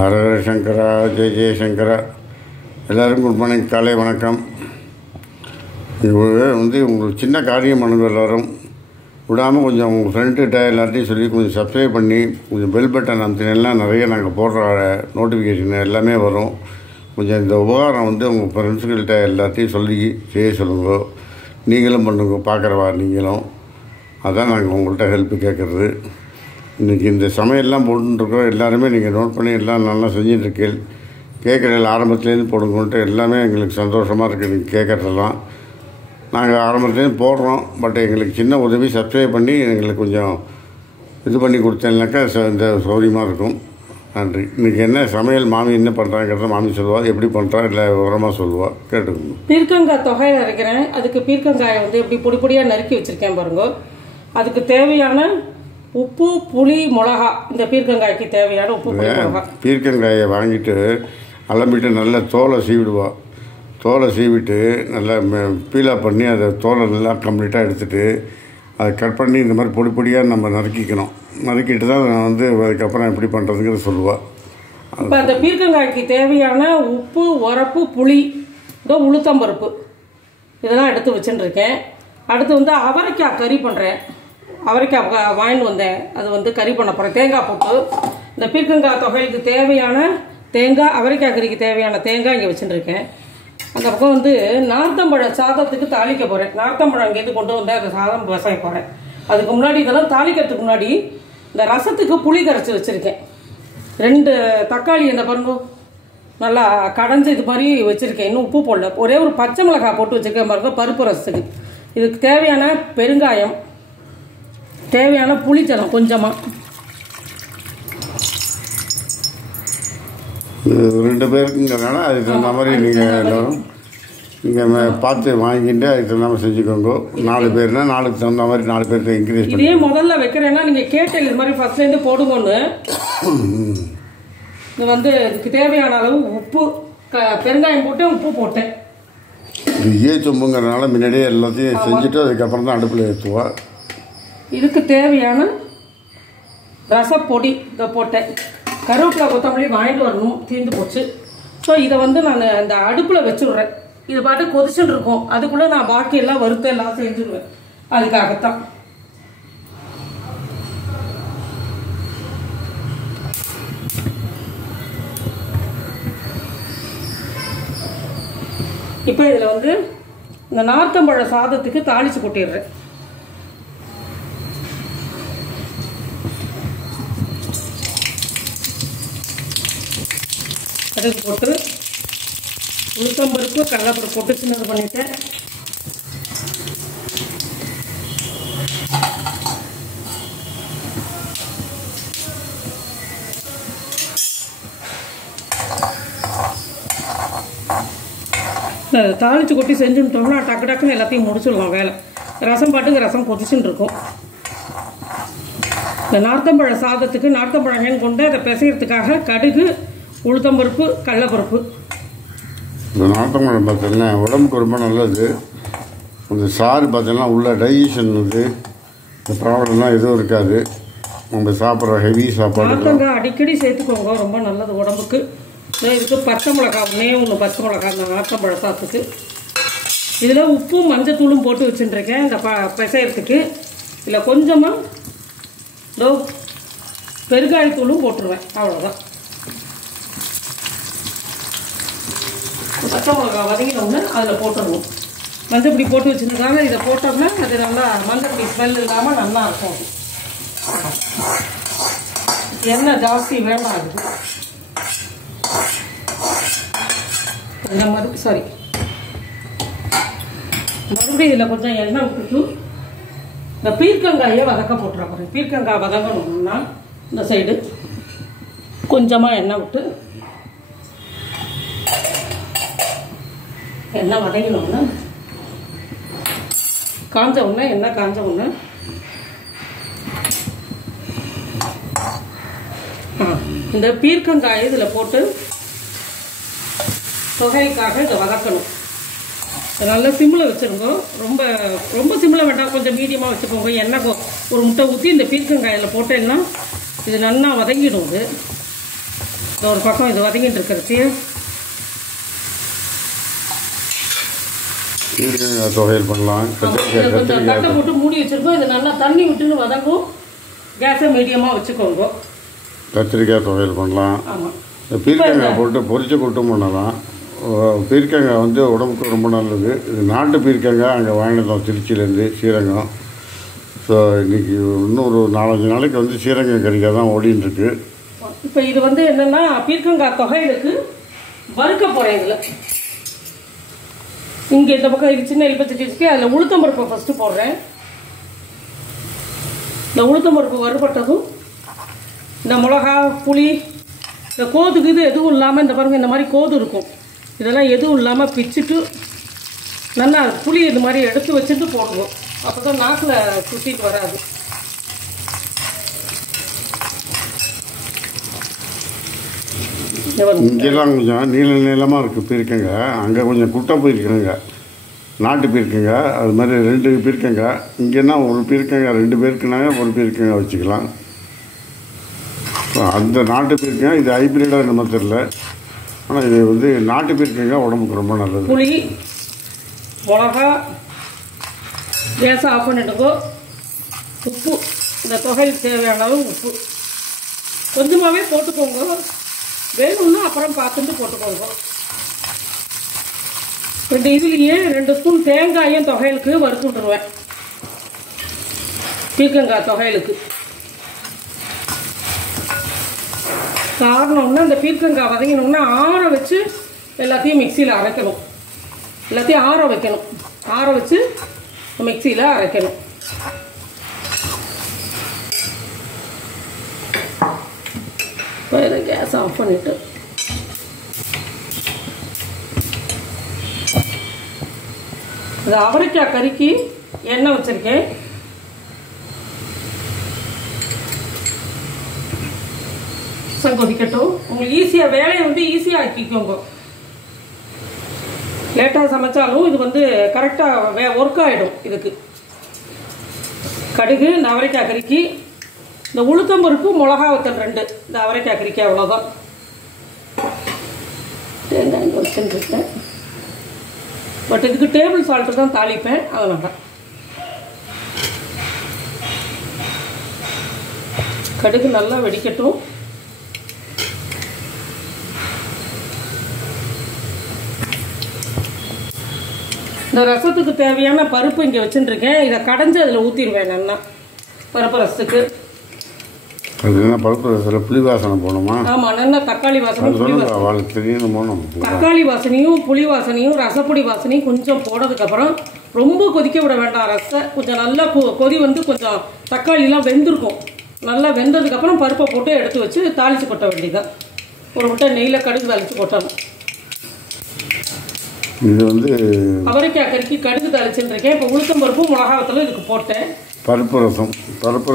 ஹரஹர சங்கரா, ஜெய ஜெயசங்கரா. எல்லோரும் good morning, காலை வணக்கம். உங்களுக்கு சின்ன காரியம் பண்ணுங்க. எல்லோரும் விடாமல் கொஞ்சம் உங்கள் ஃப்ரெண்டுகிட்ட எல்லாத்தையும் சொல்லி கொஞ்சம் சப்ஸ்கிரைப் பண்ணி கொஞ்சம் பெல் பட்டன் அமுத்தினெல்லாம் நிறைய நாங்கள் போடுற நோட்டிஃபிகேஷன் எல்லாமே வரும். கொஞ்சம் இந்த உபகாரம் உங்கள் ஃப்ரெண்ட்ஸுகள்கிட்ட எல்லாத்தையும் சொல்லி செய்ய சொல்லுங்க. நீங்களும் பண்ணுங்க, பார்க்குறவா நீங்களும். அதான் நாங்கள் உங்கள்கிட்ட ஹெல்ப்பு கேட்குறது. இன்றைக்கி இந்த சமையல்லாம் போட்டுருக்கோம். எல்லாருமே நீங்கள் நோட் பண்ணி எல்லாம் நல்லா செஞ்சுட்டுருக்கீள். கேட்குற ஆரம்பத்துலேருந்து போடுங்கன்ட்டு எல்லாமே எங்களுக்கு சந்தோஷமாக இருக்குது. நீங்கள் கேட்குறதெல்லாம் நாங்கள் ஆரம்பத்துலேருந்து போடுறோம். பட் எங்களுக்கு சின்ன உதவி சப்ஸ்கிரைப் பண்ணி எங்களுக்கு கொஞ்சம் இது பண்ணி கொடுத்தேன்னாக்கா இந்த சௌகரியமாக இருக்கும். நன்றி. இன்றைக்கி என்ன சமையல், மாமி என்ன பண்ணுறாங்கிறத மாமி சொல்லுவாள். எப்படி பண்ணுறா இல்லை விவரமாக சொல்லுவாள், கேட்டுக்கணும். பீர்க்கங்காய் தொகையில் அரைக்கிறேன். அதுக்கு பீர்க்கங்காயை எப்படி பொடி பொடியாக நறுக்கி வச்சுருக்கேன் பாருங்க. அதுக்கு தேவையான உப்பு, புளி, மிளகா. இந்த பீர்க்கங்காய்க்கு தேவையான உப்பு, புளி, மிளகா. பீர்க்கங்காயை வாங்கிட்டு அலம்பிட்டு நல்லா தோலை சீவிடுவோம். தோலை சீவிட்டு நல்லா பீலாக பண்ணி அதை தோலை நல்லா கம்ப்ளீட்டாக எடுத்துகிட்டு அதை கட் பண்ணி இந்த மாதிரி பொடி பொடியாக நம்ம நறுக்கிக்கணும். நறுக்கிட்டு தான் நான் அதுக்கப்புறம் எப்படி பண்ணுறதுங்கிறது சொல்லுவாள். இப்போ அந்த பீர்க்கங்காய்க்கு தேவையான உப்பு, உரப்பு, புளி, உளுத்தம்பருப்பு இதெல்லாம் எடுத்து வச்சுட்டுருக்கேன். அடுத்து அவரைக்காய் கறி பண்ணுறேன். அவரைக்காய் வாங்கிட்டு வந்தேன். அது கறி பண்ண போகிறேன் தேங்காய் போட்டு. இந்த பீர்க்கங்காய் தொகைக்கு தேவையான தேங்காய், அவரைக்காய் கறிக்கு தேவையான தேங்காய் இங்கே வச்சுட்டுருக்கேன். அந்த பக்கம் நார்த்தம்பழ சாதத்துக்கு தாளிக்க போகிறேன். நார்த்தம்பழம் அங்கேருந்து கொண்டு வந்தேன். அந்த சாதம் விவசாய போகிறேன். அதுக்கு முன்னாடி இதெல்லாம் தாளிக்கிறதுக்கு முன்னாடி இந்த ரசத்துக்கு புளி கரைச்சி வச்சுருக்கேன். 2 தக்காளி இந்த பாருங்க நல்லா கடைஞ்சி இது மாதிரி வச்சுருக்கேன். இன்னும் உப்பு போடல. ஒரே ஒரு பச்சை மிளகாய் போட்டு வச்சுருக்கேன் பாருங்க பருப்பு ரசத்துக்கு. இதுக்கு தேவையான பெருங்காயம், தேவையான புளிச்சலம் கொஞ்சமாக. 2 பேருக்குங்கிறதுனால அதுக்கு தகுந்த மாதிரி நீங்கள் எல்லோரும் நீங்கள் பார்த்து வாங்கிட்டு அதுக்கு தகுந்த மாதிரி செஞ்சுக்கோங்க. 4 பேர்னா 4க்கு தகுந்த மாதிரி 4 பேருக்கு இன்க்ரீஸ் பண்ணி. இதே முதல்ல வைக்கிறேன்னா நீங்கள் கேட்ட இது மாதிரி ஃபர்ஸ்ட்லேருந்து போடுங்கன்னு. இது இதுக்கு தேவையான அளவு உப்பு, பெருங்காயம் போட்டேன், உப்பு போட்டேன். இது சொம்புங்கிறதுனால முன்னாடியே எல்லாத்தையும் செஞ்சுட்டு அதுக்கப்புறம் தான் அடுப்பில் ஏற்றுவோம். இதுக்கு தேவையான ரசப்பொடி இதை போட்டேன். கருவேப்பிலை, கொத்தமல்லி வாங்கிட்டு வரணும், தீர்ந்து போச்சு. ஸோ இதை நான் அந்த அடுப்பில் வச்சுடுறேன். இது பாட்டு கொதிச்சுட்டு இருக்கும். அதுக்குள்ளே நான் பாக்கி எல்லாம் வறுத்து எல்லாம் செஞ்சுடுவேன். அதுக்காகத்தான். இப்போ இதில் இந்த நார்த்தம்பழ சாதத்துக்கு தாளிச்சு கொட்டிடுறேன். கடுகு போட்டு உளுத்தம்பருப்பு, கடலைப்பருப்பு போட்டு சின்னது பண்ணிட்டேன். தாளிச்சு கொட்டி செஞ்சுட்டோம்னா டக்கு டக்குன்னு எல்லாத்தையும் முடிச்சிடலாம் வேலை. ரசம் பாட்டுக்கு ரசம் கொதிச்சுட்டு இருக்கும். இந்த நார்த்தம்பழ சாதத்துக்கு நார்த்தம்பழங்கன்னு கொண்டு அதை பிசைகிறதுக்காக கடுகு, உளுத்தம்பருப்பு, கடலைப்பருப்பு. இந்த நார்த்தம்பழம் பார்த்தீங்கன்னா உடம்புக்கு ரொம்ப நல்லது. இந்த சாறு பார்த்தீங்கன்னா உள்ள டைஜஷன் இந்த ப்ராப்ளம்லாம் எதுவும் இருக்காது. நம்ம சாப்பிட்ற ஹெவி சாப்பாடு நார்த்தங்காய் அடிக்கடி சேர்த்துக்கோங்க, ரொம்ப நல்லது உடம்புக்கு. இதுக்கு பச்சை மிளகா, ஒன்று பச்சை மிளகா இந்த நார்த்தம்பழ சாதத்துக்கு. இதில் உப்பும் மஞ்சத்தூளும் போட்டு வச்சுட்டுருக்கேன் இந்த பிசையறதுக்கு. இதில் கொஞ்சமாக பெருங்காயத்தூளும் போட்டுருவேன். அவ்வளோதான். பச்சை மிளகா வதங்கினோம்னா அதில் போட்டுடணும். மஞ்சப்பொடி போட்டு வச்சுருக்காங்க. இதை போட்டோம்னா அது நல்லா மஞ்சப்பொடி ஸ்மெல் இல்லாமல் நல்லா இருக்கும். எண்ணெய் ஜாஸ்தி வேண்டாம். அதுக்கு இந்த மறுபடியும் இதில் கொஞ்சம் எண்ணெய் விட்டுட்டு இந்த பீர்க்கங்காயை வதக்க போட்டுறேன். பீர்க்கங்காய் வதங்கணும்னா இந்த சைடு கொஞ்சமாக எண்ணெய் விட்டு எண்ணெய் வதங்கினோம்னா காஞ்ச உடனே எண்ணெய் காஞ்ச உடனே இந்த பீர்க்கங்காயை இதில் போட்டு தொகைக்காக இதை வதக்கணும். நல்லா சிம்மில் வச்சுருங்க. ரொம்ப ரொம்ப சிம்மில் வேண்டாம், கொஞ்சம் மீடியமாக வச்சுக்கோங்க. எண்ணெய் ஒரு முட்டை ஊற்றி இந்த பீர்க்கங்காயில் போட்டேன்னா இது நல்லா வதங்கிடும். ஒரு பக்கம் இது வதங்கிட்டு இருக்கிறது. பீர்க்கங்காய் துவையல் பண்ணலாம். கொஞ்சம் கட்டை போட்டு மூடி வச்சுருக்கோம். இது நல்லா தண்ணி விட்டுன்னு வதங்கும். கேஸை மீடியமாக வச்சுக்கோங்க. கத்திரிக்காய் துவையல் பண்ணலாம். ஆமாம், பீர்க்கங்காய் போட்டு பொரிச்சு கொட்டும் பண்ணலாம். பீர்க்கங்காய் வந்து உடம்புக்கு ரொம்ப நல்லது. இது நாட்டு பீர்க்கங்காய் அங்கே வாங்கினோம் திருச்சியிலேருந்து, ஸ்ரீரங்கம். ஸோ இன்றைக்கி இன்னும் ஒரு 4-5 நாளைக்கு வந்து ஸ்ரீரங்கம் கறிக்காய் தான் ஓடின்னு இருக்கு. இப்போ இது வந்து என்னென்னா பீர்க்கங்காய் தொகைகளுக்கு வறுக்க போகிறேன். இதில் இங்கே இந்த பக்கம் இது சின்ன எலுப்பச்சட்டி வச்சுட்டு அதில் உளுத்தம்பருப்பை ஃபஸ்ட்டு போடுறேன். இந்த உளுத்தம்பருப்பு வறுபட்டதும் இந்த மிளகா, புளி, இந்த கோதுக்கு இது எதுவும் இல்லாமல் இந்த பாருங்கள் இந்த மாதிரி கோது இருக்கும். இதெல்லாம் எதுவும் இல்லாமல் பிச்சுட்டு நல்லா புளி இது மாதிரி எடுத்து வச்சுட்டு போடுவோம். அப்போ தான் நாக்கில் சுற்றிட்டு வராது. இங்கெல்லாம் கொஞ்சம் நீளமாக இருக்குது பீர்க்கங்காய். அங்கே கொஞ்சம் குட்டை பீர்க்கங்க, நாட்டு பீர்க்கங்க. அது மாதிரி 2 பீர்க்கங்க. இங்கேன்னா ஒரு பீர்க்கங்க 2 பேருக்குனாங்க ஒரு பீர்க்கங்க வச்சுக்கலாம். அந்த நாட்டு பீர்க்கங்க இது ஹைப்ரிடாக நம்ம தெரியல. ஆனால் இது வந்து நாட்டு பீர்க்கங்க உடம்புக்கு ரொம்ப நல்லது. புளி, மிளகா, கேஸை ஆஃப் பண்ணிட்டுக்கோ. உப்பு, இந்த தொகைக்கு தேவையான அளவு உப்பு கொஞ்சமாகவே போட்டுக்கோங்க. வேணும்னா அப்புறம் பார்த்துட்டு போட்டுக்கோங்க. 2 இதுலேயே 2 ஸ்பூன் தேங்காயும் தொகைகளுக்கு வறுத்துட்டுருவேன். பீர்க்கங்காய் தொகைகளுக்கு காரணம்னா இந்த பீர்க்கங்காய் வதங்கினோம்னா ஆற வச்சு எல்லாத்தையும் மிக்சியில் அரைக்கணும். எல்லாத்தையும் ஆற வைக்கணும். ஆற வச்சு மிக்சியில் அரைக்கணும். இப்போ இதை கேஸ் ஆஃப் பண்ணிவிட்டு இந்த அவரைக்காய் கறிக்கு எண்ணெய் வச்சுருக்கேன். கொதிக்கட்டும். உங்களுக்கு ஈஸியாக வேலையை வந்து ஈஸியாக ஆக்கிக்கோங்க. லேட்டாக சமைச்சாலும் இது வந்து கரெக்டாக ஒர்க் ஆகிடும். இதுக்கு கடுகு, இந்த அவரைக்காய் கறிக்கு, இந்த உளுத்தம்பருப்பு, மிளகா வத்தல் 2, இந்த அவரைக்காய் கறிக்கு அவ்வளோதான். தேங்காய் இங்கே வச்சுருக்கேன். பட் இதுக்கு டேபிள் சால்ட்டு தான் தாளிப்பேன். அதனால கடுகு நல்லா வெடிக்கட்டும். இந்த ரசத்துக்கு தேவையான பருப்பு இங்கே வச்சுட்டுருக்கேன். இதை கடைஞ்சி அதில் ஊற்றிடுவேன். நல்லா பருப்பு ரசத்துக்கு. பருப்பு ரசத்தில் புளி வாசனை போகணுமா? ஆமாம், நல்லா தக்காளி வாசனை, தக்காளி வாசனையும் புளி வாசனையும் ரசப்பொடி வாசனையும் கொஞ்சம் போனதுக்கப்புறம் ரொம்ப கொதிக்க விட வேண்டாம். ரசம் கொஞ்சம் நல்லா கொதி வந்து கொஞ்சம் தக்காளிலாம் வெந்திருக்கும். நல்லா வெந்ததுக்கப்புறம் பருப்பை போட்டு எடுத்து வச்சு தாளித்து கொட்ட வேண்டியதான். ஒரு முட்டை நெய்யில் கடுகு தாளித்து கொட்டணும். இது வந்து அவரைக்காய் கறிக்கு கடுகு தாளிச்சுருக்கேன். இப்போ உளுத்தம்பருப்பு, மிளகாவத்தலும் இதுக்கு போட்டேன். பருப்பு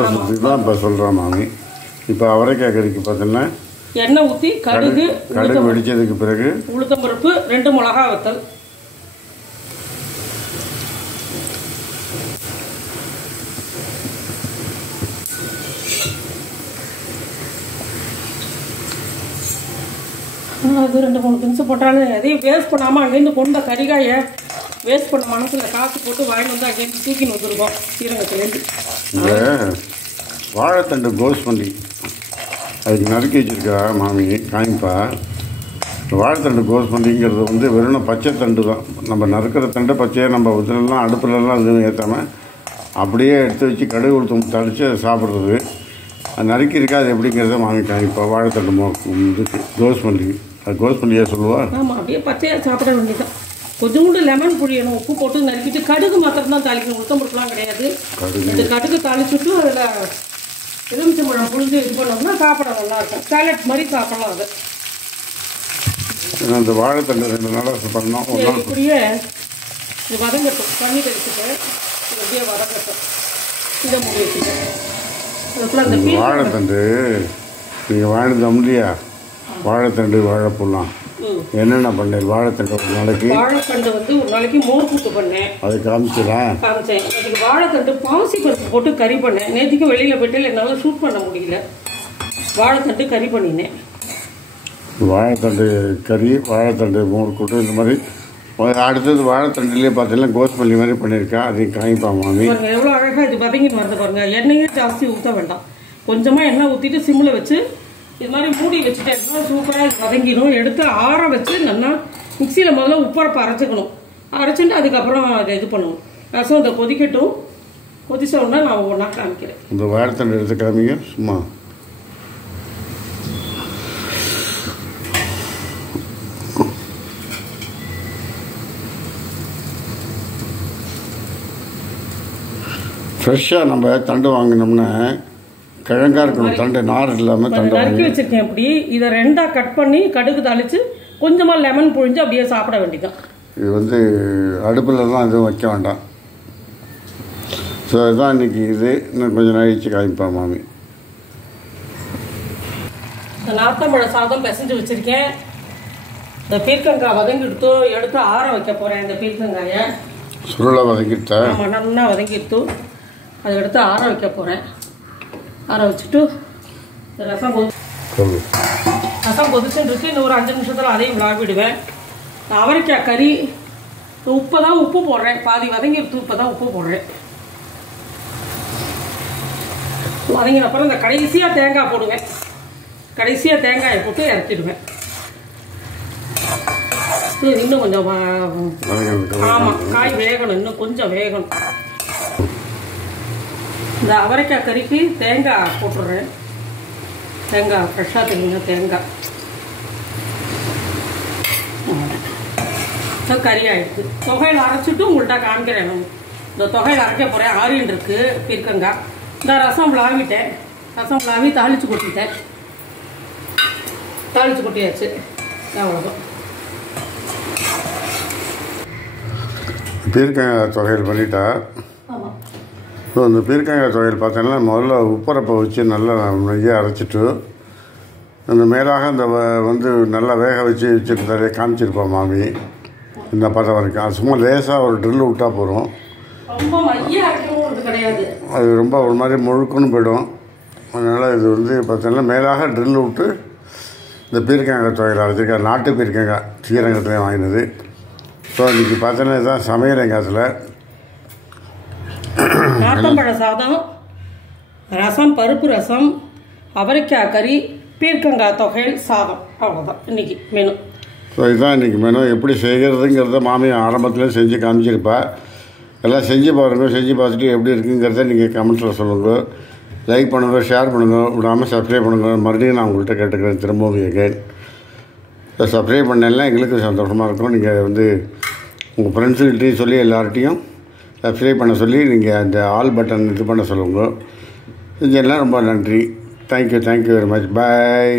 ரசத்துக்கு தான் இப்போ சொல்கிறேன் மாமி. இப்போ அவரைக்காய் கறிக்கு பார்த்தீங்கன்னா எண்ணெய் ஊற்றி கடுகு வெடித்ததுக்கு பிறகு உளுத்தம்பருப்பு, 2 மிளகா வத்தல், அது 2-3 நிமிஷம் போட்டாலும் எதையும் வேஸ்ட் பண்ணாமல் அங்கேருந்து கொண்ட கறிகாயை வேஸ்ட் பண்ண மனசில் காசு போட்டு வாங்கிட்டு வந்து அங்கேருந்து தூக்கின்னு வந்துருக்கோம் ஸ்ரீரங்கத்துலேருந்து. இந்த வாழைத்தண்டு கோஸ் பண்ணி அதுக்கு நறுக்கி வச்சுருக்கா மாமி காமிப்பா. வாழைத்தண்டு கோஸ் பண்ணிங்கிறது வந்து வெறும் பச்சை தண்டு தான். நம்ம நறுக்கிற தண்டை பச்சையாக நம்ம இதிலெல்லாம் அடுப்புலலாம் எதுவும் ஏற்றாமல் அப்படியே எடுத்து வச்சு கடுகு உளுத்தம் தளித்து சாப்பிட்றது. அது நறுக்கி இருக்கா. அது எப்படிங்கிறத மாமி காமிப்பா. வாழைத்தண்டு இதுக்கு கோஸ் பண்ணி, அது கோஸ் பண்ணியே சொல்லுவா. ஆமாம், அப்படியே பச்சையாக சாப்பிட வேண்டியதான். கொஞ்சோண்டு லெமன் புளியணும், உப்பு போட்டு நறுக்கிட்டு கடுகு மாத்திரம் தான் தாளிக்கணும். உளுத்தம்பருப்புலாம் கிடையாது. இந்த கடுகு தாளிச்சுட்டு அதில் எலுமிச்சம்பழம் புளிஞ்சு இது பண்ணோம்னா சாப்பிட நல்லாயிருக்கும். சாலட் மாதிரி சாப்பிடலாம். அது அந்த வாழைத்தண்டு 2 நாளாக பண்ணோம். இப்படியே இது வதங்கட்டும். தண்ணி தெளிச்சுட்டு இது அப்படியே வதங்கட்டும். இதை மூடி வச்சுட்டேன். வாழைத்தண்டு நீங்கள் வாங்கினோம் இல்லையா? வாழைத்தண்டு, வாழைப்பூலாம் என்னென்ன பண்ணேன்? வாழைத்தண்டு ஒரு நாளைக்கு வந்து ஒரு நாளைக்கு மோர் கூட்டு பண்ணேன். அது காமிச்சேன். இன்னைக்கு வாழைத்தண்டு பாசி பருப்பு போட்டு கறி பண்ணேன். நேற்றுக்கு வெளியில் போய்ட்டு என்னால் ஷூட் பண்ண முடியல. வாழைத்தண்டு கறி பண்ணினேன். வாழைத்தண்டு கறி, வாழைத்தண்டு மோர் கூட்டு, இந்த மாதிரி. அடுத்தது வாழைத்தண்டுலேயே பார்த்தீங்கன்னா கோஸ்மல்லி மாதிரி பண்ணியிருக்கேன். அதையும் காய்ப்பாங்க மாமி. பாருங்கள் எவ்வளோ அழகாக இது வதங்கிட்டு வருது பாருங்கள். எண்ணெயே ஜாஸ்தி ஊற்ற வேண்டாம், கொஞ்சமாக எண்ணெய் ஊற்றிட்டு சிம்மில் வச்சு இது மாதிரி மூடி வச்சுட்டேன்னா சூப்பராக இது வதங்கிடும். எடுத்து ஆற வச்சு நல்லா மிக்சியில் முதல்ல உப்பரப்பை அரைச்சிக்கணும். அரைச்சிட்டு அதுக்கப்புறம் அதை இது பண்ணணும். ரசம் இதை கொதிக்கட்டும். கொதிச்ச உடனே நான் ஒன்றா காமிக்கிறேன். இந்த வாழைத்தண்டு எடுத்து காமிங்க சும்மா. ஃப்ரெஷ்ஷாக நம்ம தண்டு வாங்கினோம்னா கிழங்காக இருக்கணும். தண்டு நார் இல்லாமல் தண்டு நறுக்கி வச்சுருக்கேன். இப்படி இதை ரெண்டாக கட் பண்ணி கடுகு தாளித்து கொஞ்சமாக லெமன் புழிஞ்சு அப்படியே சாப்பிட வேண்டியதான். இது வந்து அடுப்பில் தான் எதுவும் வைக்க வேண்டாம். ஸோ இதுதான் இன்றைக்கி. இது இன்னும் கொஞ்சம் நாளைக்கு காமிப்பேன் மாமி. இந்த நார்த்தம்பழ சாதம் பிசைஞ்சு வச்சுருக்கேன். இந்த பீர்க்கங்காய் வதங்கிடுத்து எடுத்து ஆற வைக்க போகிறேன். இந்த பீர்க்கங்காயை சுருளாக வதக்கிட்டேன். ஆமாம், நல்லா வதங்கிடுத்து அதை எடுத்து ஆற வைக்க போகிறேன். ஆற வச்சுட்டு ரசம் கொதிச்சுட்டு இருக்கு. இன்னும் ஒரு 5 நிமிஷத்தில் அதையும் விளாவிடுவேன். அவரைக்காய் கறி உப்பு போடுறேன். பாதி வதங்கிடுத்து, இப்போ தான் உப்பு போடுறேன். வதங்கின அப்புறம் இந்த கடைசியாக தேங்காய் போடுவேன். கடைசியாக தேங்காயை போட்டு இறக்கிடுவேன். இன்னும் கொஞ்சம் ஆமாம், காய் வேகணும், இன்னும் கொஞ்சம் வேகணும். இந்த அவரைக்காய் கறிக்கு தேங்காய் போட்டுடுறேன். தேங்காய் ஃப்ரெஷ்ஷாக தெரியுங்க. தேங்காய் கறி ஆகிடுச்சு. தொகையில் அரைச்சிட்டு உங்கள்கிட்ட காமிக்கிறேன். இந்த தொகையில் அரைக்க போகிறேன். ஆரியன் இருக்குது பீர்க்கங்காய். இந்த ரசம் விளாவிட்டேன். ரசம் விளாவி தாளித்து கொட்டிட்டேன். தாளித்து கொட்டியாச்சு. அவ்வளோதான். பீர்க்கங்காய் தொகையில் பண்ணிட்டா. ஸோ இந்த பீர்க்கங்காய் தொகையில் பார்த்தோன்னா முதல்ல உப்பரப்பை வச்சு நல்லா நெய்யாக அரைச்சிட்டு அந்த மேலாக இந்த வந்து நல்லா வேக வச்சு வச்சுருந்தாலே காமிச்சிருப்போம் மாமி. இந்த பதம் வரைக்கும் அது சும்மா லேசாக ஒரு ட்ரில் விட்டால் போகிறோம். அது ரொம்ப ஒரு மாதிரி முழுக்குன்னு போய்டும். அதனால் இது வந்து பார்த்தோன்னா மேலாக ட்ரில் விட்டு இந்த பீர்க்கங்காய் தொகையில் அரைச்சிருக்கேன். நாட்டு பீர்க்கங்காய் ஸ்ரீரங்கத்துலேயும் வாங்கினது. ஸோ இன்றைக்கி பார்த்தோன்னா இதுதான் சமையல் எங்காத்தில். நார்த்தம்பழ சாதம், ரசம், பருப்பு ரசம், அவரைக்காய் கறி, பீர்க்கங்காய் தொகையில் சாதம். அவ்வளோதான் இன்றைக்கி மெனு. ஸோ இதுதான் இன்றைக்கி மெனு. எப்படி செய்கிறதுங்கிறத மாமி ஆரம்பத்தில் செஞ்சு காமிச்சிருப்பா. எல்லாம் செஞ்சு பாருங்கள். செஞ்சு பார்த்துட்டு எப்படி இருக்குங்கிறத நீங்கள் கமெண்ட்ஸில் சொல்லுங்கள். லைக் பண்ணுங்கள், ஷேர் பண்ணுங்கள், விடாமல் சப்ஸ்கிரைப் பண்ணுங்கள். மறுபடியும் நான் உங்கள்கிட்ட கேட்டுக்கிறேன் திரும்பவும் எகைன். சப்ஸ்கிரைப் பண்ணலாம் எங்களுக்கு சந்தோஷமாக இருக்கும். நீங்கள் வந்து உங்கள் ஃப்ரெண்ட்ஸுக்கிட்டையும் சொல்லி எல்லார்ட்டையும் சப்ஸ்கிரைப் பண்ண சொல்லி நீங்கள் அந்த ஆல் பட்டன் இது பண்ண சொல்லுங்க. இதெல்லாம் ரொம்ப நன்றி. Thank you very much. பாய்.